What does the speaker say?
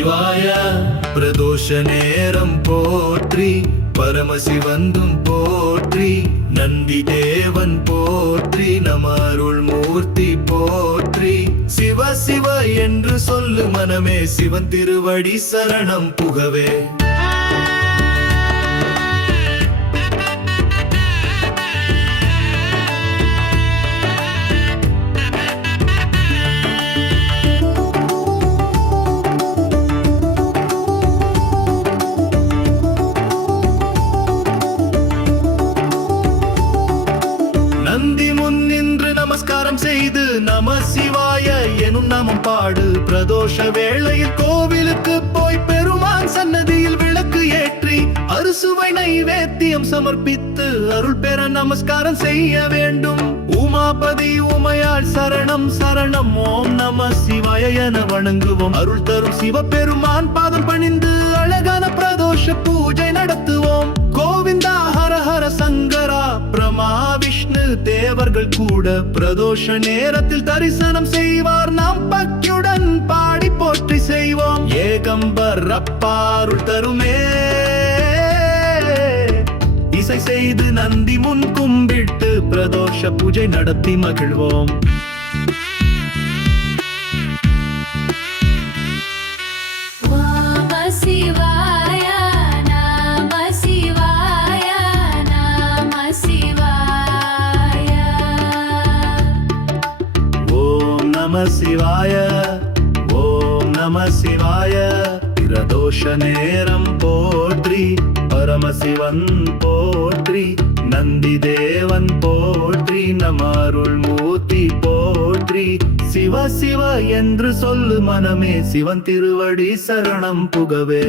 சிவாய பிரதோஷ நேரம் போற்றி பரமசிவந்தும் போற்றி நந்தி தேவன் போற்றி நம அருள் மூர்த்தி போற்றி சிவ சிவ என்று சொல்லு மனமே சிவன் திருவடி சரணம் புகவே. நந்தி முன் நின்று நமஸ்காரம் செய்து நம சிவாய எனும் நாமம் பாடு. பிரதோஷ வேளையில் கோவிலுக்கு போய் பெருமான் சன்னதியில் விளக்கு ஏற்றி அறுசுவை நைவேத்தியம் சமர்ப்பித்து அருள் பெற நமஸ்காரம் செய்ய வேண்டும். உமாபதி உமையாள் சரணம் சரணம் ஓம் நம சிவாய என வணங்குவோம். அருள் தரும் சிவபெருமான் பாதம் பணிந்து அழகான பிரதோஷ பூஜை நடத்துவோம். கோவிந்தா ஹர ஹர சங்கரா பிரமா விஷ்ணு தேவர்கள் கூட பிரதோஷ நேரத்தில் தரிசனம் செய்வார். நாம் பக்தியுடன் பாடி போற்றி செய்வோம். ஏகம்பர் அப்பாருள் தருமே இசை செய்து நந்தி முன் கும்பிட்டு பிரதோஷ பூஜை நடத்தி மகிழ்வோம். நம சிவாய ஓம் நம சிவாய பிரதோஷ நேரம் போற்றி பரமசிவன் போற்றி நந்தி தேவன் போற்றி நம அருள் மூர்த்தி போற்றி சிவ சிவ என்று சொல்லு மனமே சிவன் திருவடி சரணம் புகவே.